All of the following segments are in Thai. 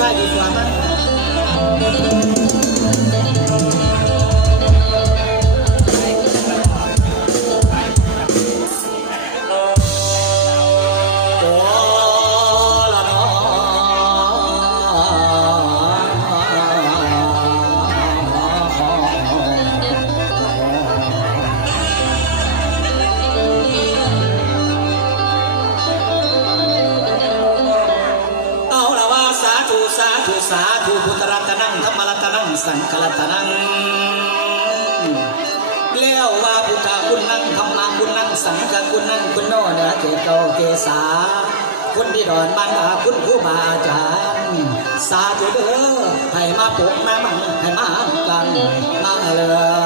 ชาย มรัตนังสังฆรัตนังแล้วว่าพุทธคุณนั่งธรรมคุณนั่งสังฆคุณนั่งคุณโนเนื้อเกเกาเกษาคุณที่ดอนบานดาคุณผู้บาอาจารย์สาธุเด้อให้มาปุกมาบังให้มากันมาเลืองย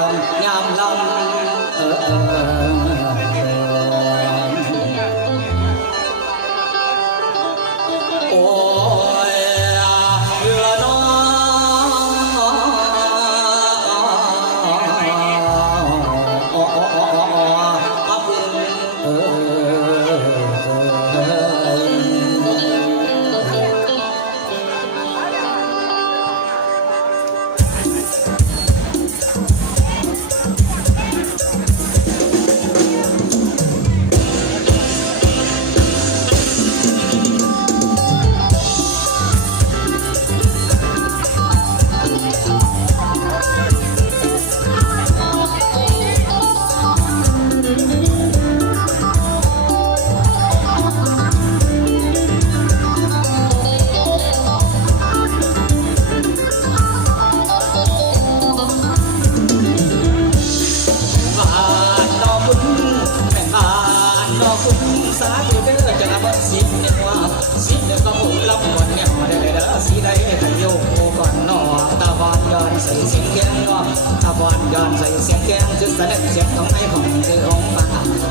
สาธุเด้อจะนำสิ่งเนีว่าสิ่งเดียก็ผมลำวันเนี่ยมาได้เลยเด้อสีใดขยโยกก่อนนอตาบานย้อนใส่เสียงแกงนอตาบานย้อนใส่เสียงแกงจุดแสดงเสียงของไอ้ของคือองค์มา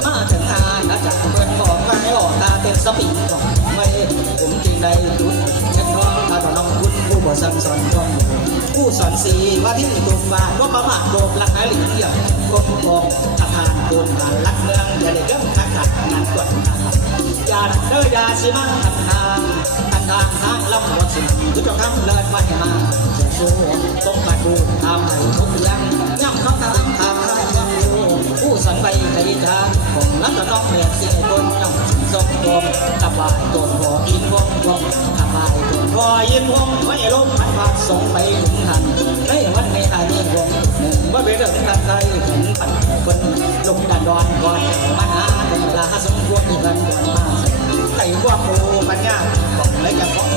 มาถึงอาณาจักรเปิดบอกไว้ออกตาเต็มสปิงของไม่ผมจึงได้ดุดเงินทองถ้าต่อน้องคุณผู้บ่สั่งสอนความ ผู้สอนสีว่าที่ตุ่มบาว่าประมาทโลภลักหาหลิงเหี่ยวกบกบทหารตูนหานลักเมืองอย่าได้เริ่มทักทักงานกวดทางอย่าเด้อยาสิมันทันทางทันทางทางลำบากสิทุกเจ้าคำเลิศไมาให้มาสู้ต้องมาดูทำให้ทุกอย่างย่ำเขาทำทำให้ความรู้ผู้สอนไปใจทางของรักน้องเมียเสียคนย่อมสมรวมตะบายตัวพออินวงวง บายตัวพออินวงไม่ลมพัดพาส่งไปถึงหันในวันในอันนี้วงหนึ่งว่าเป็นเรื่องตัดใจถึงปันคนลงดันดอนก่อนมาหาเป็นลาสมควรที่กันก่อนมาใส่ว่าปูปัญญาบอกเลยจะบอก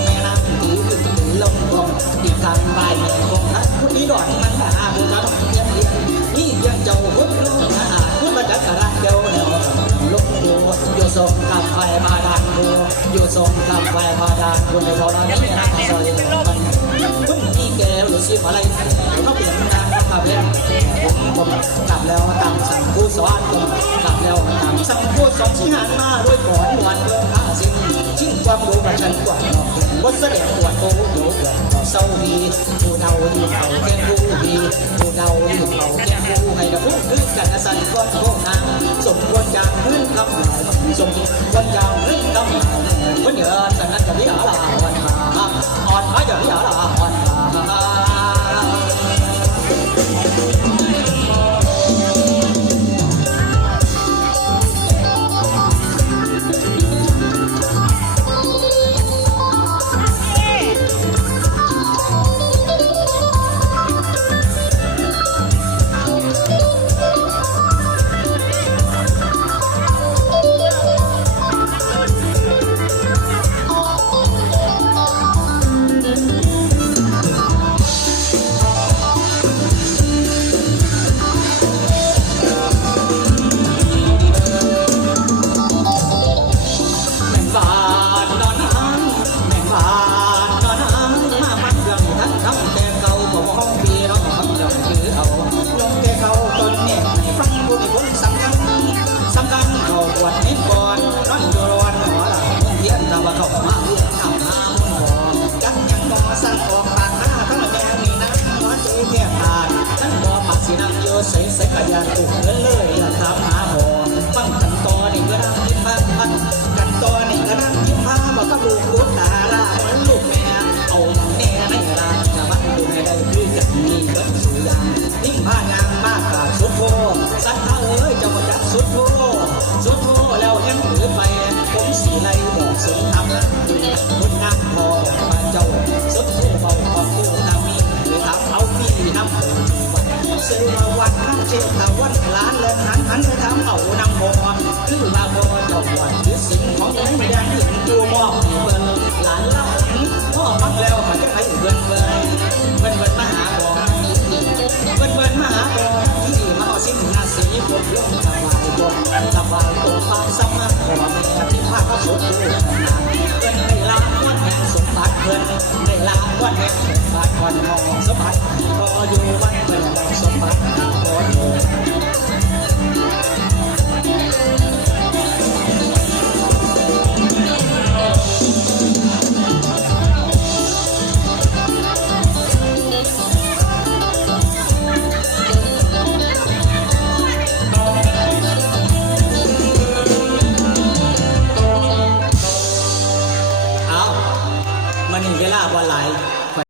ทรงกับไฟบาดาลคุณในโบราณนี่นะซอยมันคุณนี่แก้วหรือสิอะไรก็เปลี่ยนทางมาเป็นผมผมกลับแล้วตามสั่งผู้สอนผมกลับแล้วตามสั่งผู้สอนชี้หันมาด้วยก่อนวันเมืองอาสินชิงความรู้ประชันกว่าดอกบนเสด็จปวดโอ้โหเกิดต่อเศร้าดีผู้เดาที่เขาแค่ผู้ดีผู้เดาที่เขาแค่ผู้ให้ดผู้คือกันสั่นก้อนโค้งทางสมควรจางพื้นคำหมายสมควรจางพื้นคำหมาย จ็บลวันล้านเลิกหันหันไปทำเอานำบ่คือลาบ่ดอกวันหรือสิ่งของไม่ได้ที่ห็นตัวมอกเบิ่งหลานเล่าพ่อฟักแล้วมันจะให้เบิ่งเบิ่งเบิ่งเบิ่งมาหาบอกเบิ่งเบิ่งมาหาบ่ที่มาเอาสิ่งหน้าสีผมลงสบายบ่สบายตัวฟ้าสมัครบ่แม่ที่พาเขาสดด้วเบิ่งไลาวันแห่งสมบัติเพื่อนได้ลาวันแห่งสมบัติวันหองสมบัติรออยู่วัน